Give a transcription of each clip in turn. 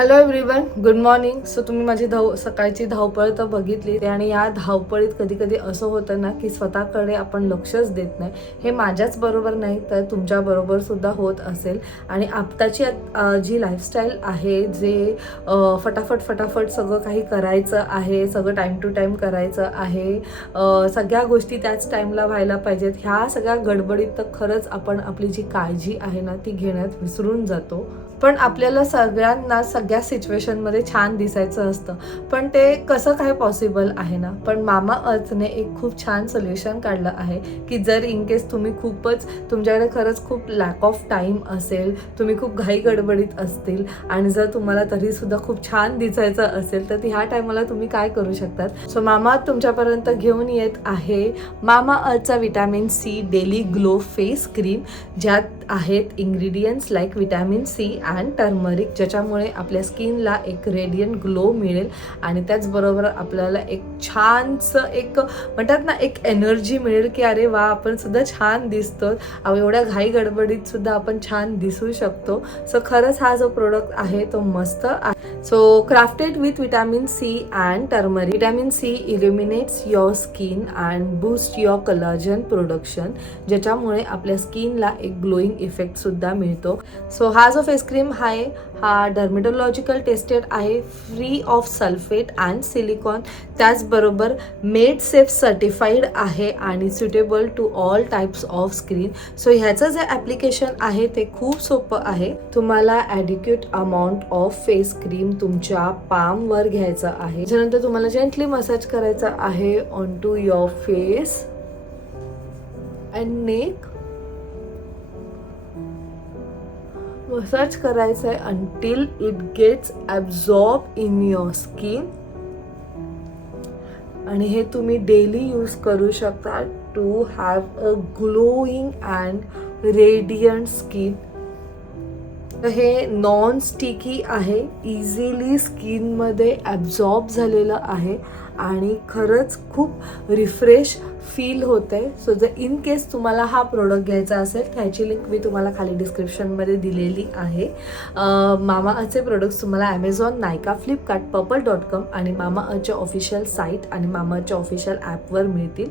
Hello everyone, good morning. So तुम्ही माझी सकाळची धावपळ तर बघितली आणि या धावपळीत कधी कधी असं होतं ना की स्वतःकडे आपण लक्षच देत नाही. हे माझ्याच बरोबर नाही तर तुमच्या बरोबर सुद्धा होत असेल. आणि आत्ताची जी लाईफस्टाईल आहे, जे फटाफट सगळं काही करायचं आहे, सगळं टाईम टू टाईम करायचं आहे, सगळ्या गोष्टी त्याच टाईमला व्हायला पाहिजेत, ह्या सगळ्या गडबडीत तर खरंच आपण आपली जी काळजी आहे ना ती घेण्यात विसरून जातो. पण आपल्याला सगळ्यांना सगळ्या सिच्युएशनमध्ये छान दिसायचं असतं, पण ते कसं काय पॉसिबल आहे ना. पण मामा अर्थने एक खूप छान सोल्युशन काढलं आहे की जर इन केस तुम्ही खूपच तुमच्याकडे खरंच खूप लॅक ऑफ टाईम असेल, तुम्ही खूप घाई गडबडीत असतील आणि जर तुम्हाला तरीसुद्धा खूप छान दिसायचं असेल तर ह्या टायमाला तुम्ही काय करू शकतात. सो मामा तुमच्यापर्यंत घेऊन येत आहे मामा अर्थचा vitamin C daily glow face cream, ज्यात आहेत ingredients like vitamin C and turmeric, ज्याच्यामुळे आपल्या स्किनला एक रेडियंट ग्लो मिळेल आणि त्याचबरोबर आपल्याला एक छानसं एक म्हणतात ना एक एनर्जी मिळेल की अरे वा आपण सुद्धा छान दिसतो, एवढ्या घाई गडबडीत सुद्धा आपण छान दिसू शकतो. सो खरंच हा जो प्रोडक्ट आहे तो मस्त आहे. So crafted with vitamin C and turmeric. Vitamin C illuminates your skin and boost your collagen production, ज्याच्यामुळे आपल्या स्किनला एक ग्लोईंग इफेक्ट सुद्धा मिळतो. सो हा जो फेस क्रीम आहे हा डर्मेटोलॉजिकल टेस्टेड आहे, free of sulphate and silicone, त्याचबरोबर मेड सेफ सर्टिफाईड आहे आणि suitable to all types of skin. So ह्याचं जे ॲप्लिकेशन आहे ते खूप सोपं आहे. तुम्हाला adequate amount of face cream तुमच्या पामवर घ्यायचं आहे, त्याच्यानंतर तुम्हाला जेंटली मसाज करायचा आहे onto your face and neck. Massage करायचं आहे until it gets absorb in your skin आणि हे तुम्ही डेली यूज करू शकता to have a glowing and radiant skin. हे नॉन स्टिकी आहे, इझिली स्किनमध्ये ॲब्झॉर्ब झालेलं आहे आणि खरंच खूप रिफ्रेश फील होते. सो जर इन केस तुम्हाला हा प्रोडक्ट घ्यायचा असेल ह्याची लिंक मी तुम्हाला खाली डिस्क्रिप्शनमध्ये दिलेली आहे. मामाअर्थचे प्रोडक्ट्स तुम्हाला ॲमेझॉन, नायका, फ्लिपकार्ट, पर्पल.com आणि मामाअर्थच्या ऑफिशियल साईट आणि मामाअर्थच्या ऑफिशियल ॲपवर मिळतील.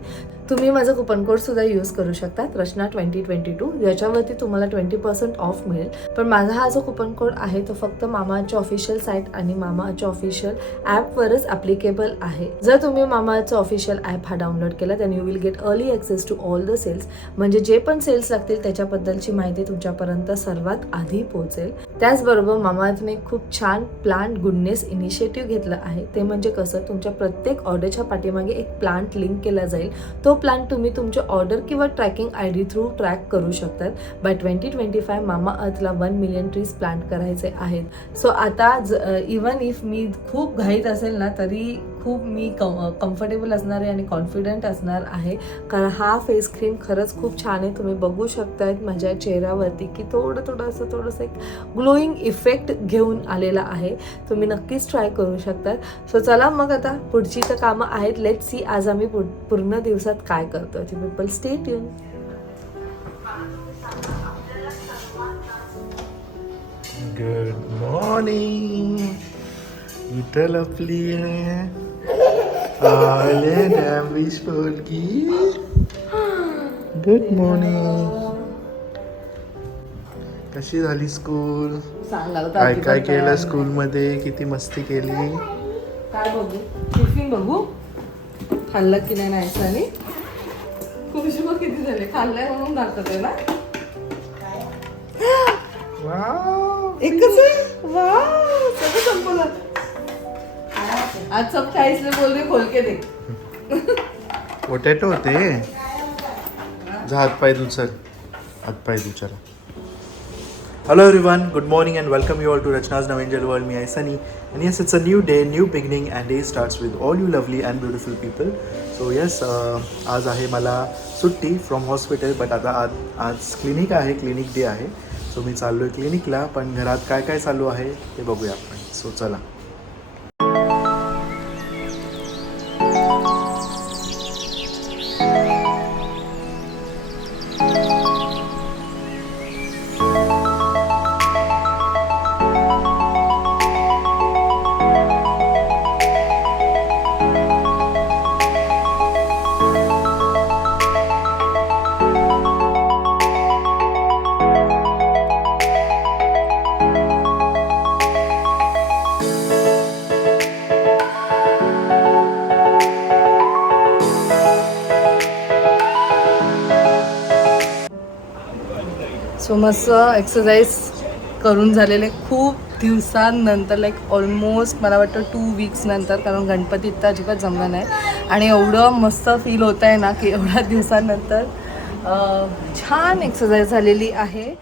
तुम्ही माझं कुपन कोड सुद्धा यूज करू शकता, रचना 2022, याच्यावरती तुम्हाला 20% ऑफ मिळेल. पण माझा हा जो कुपन कोड आहे तो फक्त मामाअर्थच्या ऑफिशियल साईट आणि मामाअर्थच्या ऑफिशियल ॲपवरच ॲप्लिकेबल आहे. जर तुम्ही मामाअर्थचं ऑफिशियल ॲप हा डाउनलोड केला then you will get early access to all the sales, म्हणजे जे पण सेल्स लागतील त्याच्याबद्दलची माहिती तुमच्यापर्यंत सर्वात आधी पोहोचेल. त्याचबरोबर मामाअर्थने खूप छान प्लांट गुडनेस इनिशिएटिव्ह घेतलं आहे. ते म्हणजे कसं, तुमच्या प्रत्येक ऑर्डरच्या पाठीमागे एक प्लांट लिंक केला जाईल. तो प्लांट तुम्ही तुमचे ऑर्डर किंवा ट्रॅकिंग ID थ्रू ट्रॅक करू शकतात. बाय 2025 मामाअर्थला 1 मिलियन ट्रीज प्लांट करायचे आहेत. सो आता इवन इफ मी खूप घाईत असेल ना तरी खूप मी कम्फर्टेबल असणार आहे आणि कॉन्फिडंट असणार आहे, कारण हा फेस क्रीम खरंच खूप छान आहे. तुम्ही बघू शकतायत माझ्या चेहऱ्यावरती की थोडंसं एक ग्लोईंग इफेक्ट घेऊन आलेला आहे. तुम्ही नक्कीच ट्राय करू शकता. सो चला मग आता पुढची तर कामं आहेत. लेट सी आज आम्ही पूर्ण दिवसात काय करतो. People stay tune. Good morning, Vitthal आपली आहे आले नॅविश पोरगी. Good morning. कशी झाली स्कूल? काय काय केलं स्कूल मध्ये? किती मस्ती केली? काय बघू, टिफिन बघू, खाल्लं की नाही नायसाने. खुशी बघ किती झाले, खाल्लंय म्हणून दाखवते ना. एकच आहे, वाव सगळं संपलं. आज सब क्या इसलिए बोल रही खोल के देख. पोटॅटो होते. जा हातपाय दुसर, हातपाय दुसरा. Hello everyone, good morning and welcome you all to Rachna's Navangel World. Me is Sunny and yes, it's a new day, new beginning and day starts with all you lovely and beautiful people. So yes, आज आहे मला सुट्टी from hospital, but आता आज clinic आहे, clinic day आहे. So मी चाललो आहे क्लिनिकला, पण घरात काय काय चालू आहे ते बघूया आपण. सो चला. सो मस्त एक्सरसाइज करून झालेले खूप दिवसांनंतर, लाईक ऑलमोस्ट मला वाटतं 2 वीक्स नंतर, कारण गणपतीत तर अजिबात जमलं नाही आणि एवढं मस्त फील होत आहे ना की एवढ्या दिवसांनंतर छान एक्सरसाइज झालेली आहे.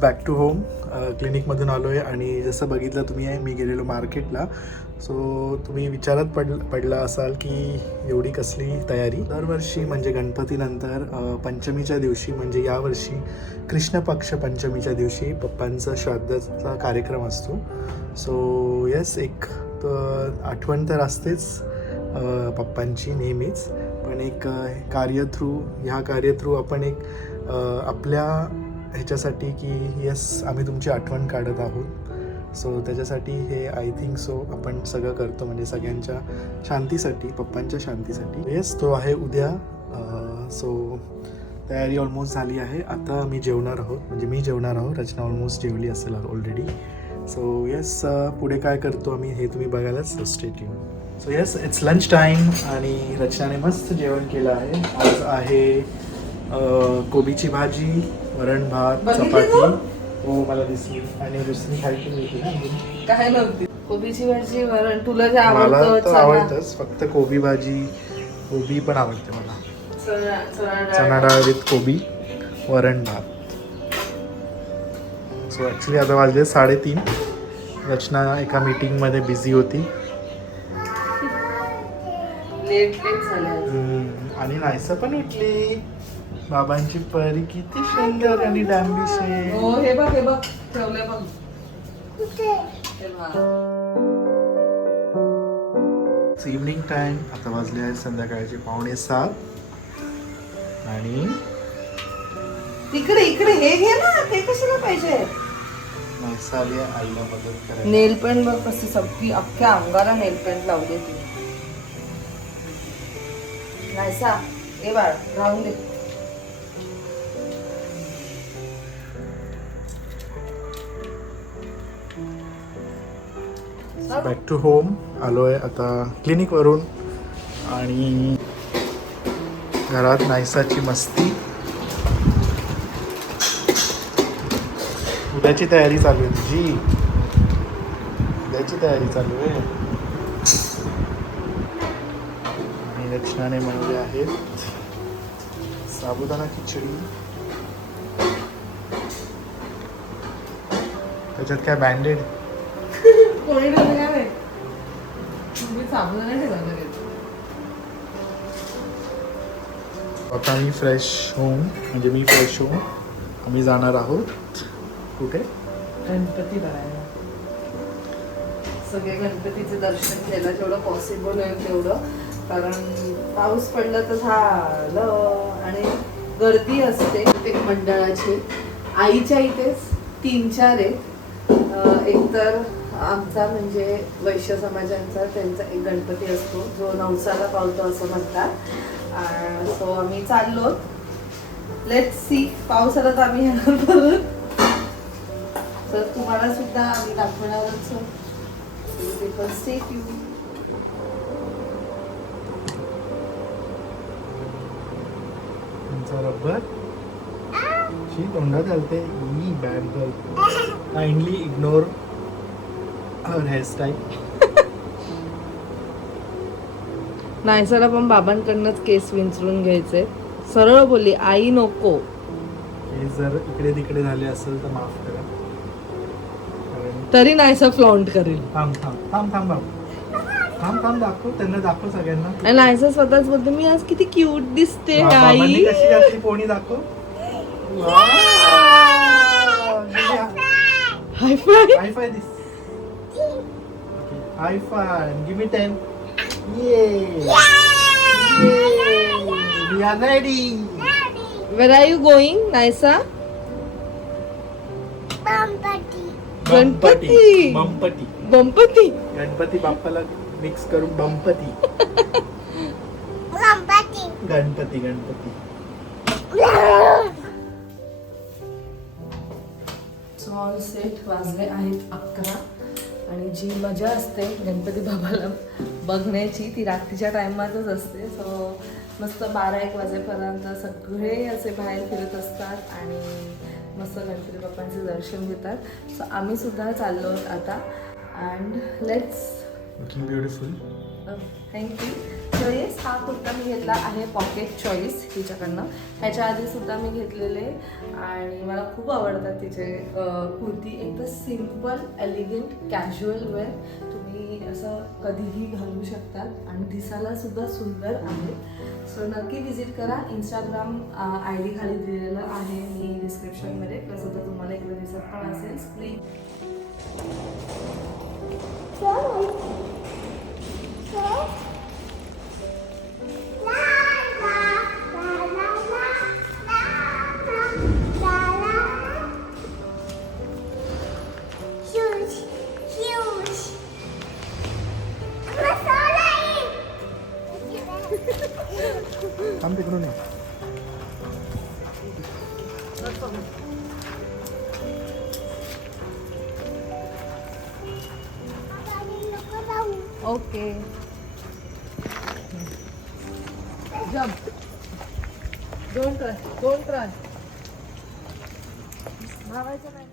Back to home. क्लिनिकमधून आलो आहे आणि जसं बघितलं तुम्ही आहे, मी गेलेलो मार्केटला. सो तुम्ही विचारात पडला असाल की एवढी कसली तयारी. दरवर्षी म्हणजे गणपतीनंतर पंचमीच्या दिवशी, म्हणजे यावर्षी कृष्ण पक्ष पंचमीच्या दिवशी पप्पांचा श्राद्धाचा कार्यक्रम असतो. सो येस, एक आठवण तर असतेच पप्पांची नेहमीच, पण एक ह्या कार्य थ्रू आपण एक आपल्या ह्याच्यासाठी की येस आम्ही तुमची आठवण काढत आहोत. सो त्याच्यासाठी हे आय थिंक सो आपण सगळं करतो, म्हणजे सगळ्यांच्या शांतीसाठी, पप्पांच्या शांतीसाठी. येस, तो आहे उद्या. सो तयारी ऑलमोस्ट झाली आहे. आता मी जेवणार आहोत. रचना ऑलमोस्ट जेवली असेल ऑलरेडी. सो येस, पुढे काय करतो आम्ही हे तुम्ही बघायलाच stay tune. So yes, it's lunch time आणि रचनाने मस्त जेवण केलं आहे. आज आहे कोबीची भाजी, वरण भात, चपाती. हो, मला दिसली. आणि दुसरी खायची मिळते ना काय नव्हती. कोबीची भाजी, वरण. तुला जे मला आवडतं तर आवडतंच, फक्त कोबी भाजी, कोबी पण आवडते मला. चणा डाळ विथ कोबी, वरण भात. सो ॲक्च्युली आता वाजले 3:30. रचना एका मीटिंगमध्ये बिझी होती लेट झाले आणि नाहीसं पण उठली. बाबांची परी किती सुंदर आणि डांबीशे. हो, हे बघ ठेवलंय बघ. Evening time. आता वाजले आहेत संध्याकाळचे 6:45 आणि इकडे हे घे ना, ते कशाला पाहिजे. नाहीसा आली आहे आईला मदत करायला. नेल पेंट बघ कशी सगळी अख्ख्या अंगाला नेल पेंट लावली ती. नाहीसा ए बाळ राहून दे. Back to home. आलो आहे आता क्लिनिकवरून आणि घरात नाईसाची मस्ती. उद्याची तयारी चालू आहे तुझी. उद्याची तयारी चालू आहे. आणि रचनाने बनवले आहेत साबुदाणा खिचडी. त्याच्यात काय बँडेड कोणी ठेवलं काय माहित. तुम्ही साबुदाणा ठेवलं. आता मी फ्रेश होऊन आम्ही जाणार आहोत कुठे, गणपती बघायला. सगळे गणपतीचे दर्शन घ्यायला जेवढं पॉसिबल होईल तेवढं, कारण पाऊस पडला तर झालं आणि गर्दी असते प्रत्येक मंडळाची. आईच्या इथेच 3-4 आहेत एकतर आमचा म्हणजे वैश्य समाजांचा त्यांचा एक गणपती असतो जो नवसाला पावतो असं म्हणतात. सो आम्ही चाललो. लेट्स सी, पाऊस आला तर आम्ही येणार परत. तर तुम्हाला सुद्धा आम्ही दाखवणारच. Stay tune. रबर शी तोंडात घालते. ई bad girl. Kindly ignore her hairstyle. नायसाला पण बाबांकडनंच केस विंचरून घ्यायचे. सरळ बोलली आई नको. हे जर इकडे तिकडे झाले असेल तर माफ करा. कारण तरी नायसा फ्लॉन्ट करेल. थांब थांब थांब थांब बाबू. थांब थांब दाखव त्यांना, दाखव सगळ्यांना. आणि नायसा स्वतःच बोलते मी आज किती क्यूट दिसते आई. बाबांनी कशी घातली पोणी दाखव. High five. High five this. High five. Give me 10. Yeah we are ready. Where are you going Naisa? Ganpati. बंपती. गणपती. गणपती बाप्पाला मिक्स करून बंपती. गणपती गणपती. All set. वाजले आहेत 11 आणि जी मजा असते गणपती बाबाला बघण्याची ती रात्रीच्या टायमातच असते. सो मस्त 12-1 वाजेपर्यंत सगळे असे बाहेर फिरत असतात आणि मस्त गणपती बाप्पांचे दर्शन घेतात. सो आम्ही सुद्धा चाललो आहोत आता. And let's. Looking beautiful. Thank you. So yes, हा कुर्ता मी घेतला आहे पॉकेट चॉईस तिच्याकडनं. ह्याच्या आधी सुद्धा मी घेतलेले आणि मला खूप आवडतात तिचे कुर्ती. एक तर सिम्पल एलिगंट कॅज्युअल वेअर, तुम्ही असं कधीही घालू शकतात आणि दिसायला सुद्धा सुंदर आहे. सो नक्की व्हिजिट करा. इंस्टाग्राम ID खाली दिलेलं आहे मी डिस्क्रिप्शनमध्ये. तसं तर तुम्हाला इकडे दिसत पण असेल स्क्रीन. थांब तिकडून. Okay. Jump. Don't try. Don't try. धावायचं नाही.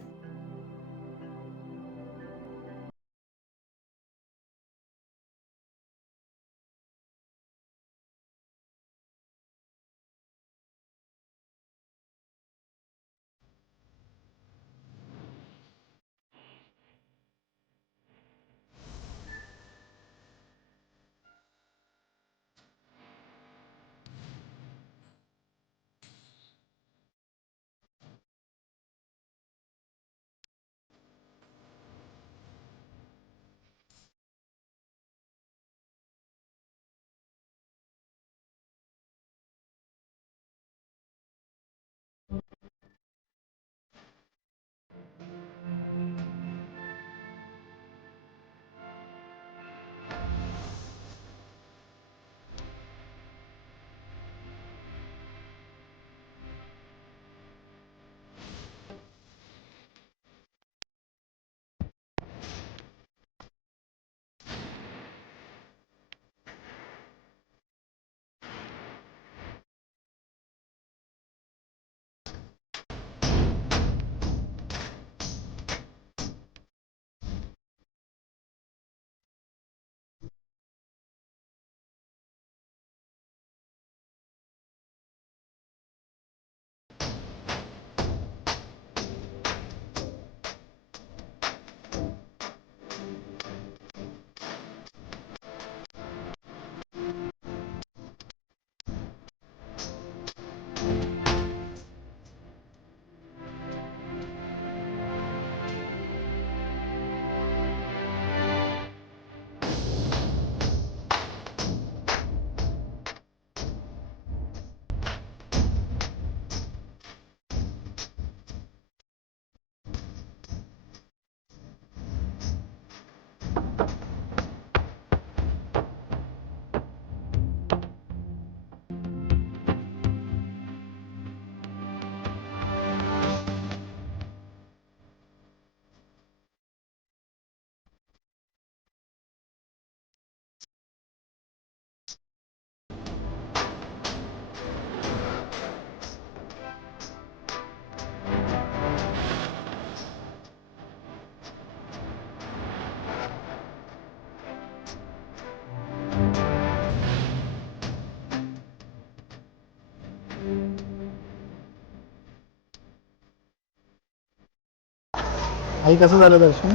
आई कसं झालं दर्शन?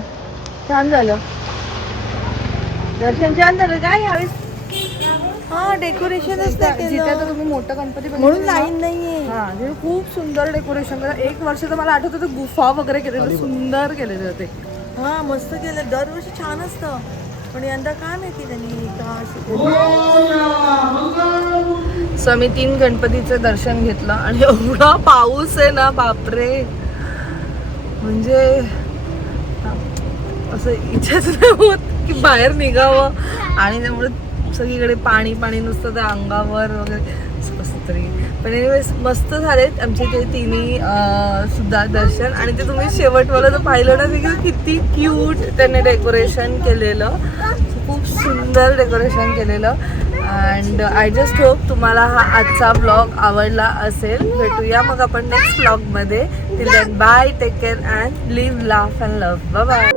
छान झालं दर्शन, छान झालं. काय यावेळेस हा डेकोरेशनच नाही जिथे आता केलं तुम्ही मोठं गणपती म्हणून बघितलं ना, लाईन नाहीये. हा तिथे खूप सुंदर डेकोरेशन केलं. एक वर्ष तर मला आठवतं ते गुफा वगैरे केलेलं, सुंदर केलेलं ते. हा मस्त केलं. दरवर्षी छान असतं पण यंदा काय माहिती त्यांनी का असं सो आम्ही 3 गणपतीचं दर्शन घेतलं आणि एवढा पाऊस आहे ना, बापरे. म्हणजे असं इच्छाच नाही होत की बाहेर निघावं, आणि त्यामुळे सगळीकडे पाणी पाणी नुसतं त्या अंगावर वगैरे कसं तरी. पण एनिवेज मस्त झालेत आमचे ते तिन्ही सुद्धा दर्शन. आणि ते तुम्ही शेवटवाला जर पाहिलं ना, ते किती क्यूट त्याने डेकोरेशन केलेलं, खूप सुंदर डेकोरेशन केलेलं. अँड आय जस्ट होप तुम्हाला हा आजचा ब्लॉग आवडला असेल. भेटूया मग आपण नेक्स्ट ब्लॉगमध्ये. Till then bye, take care and live, laugh and love. Bye bye.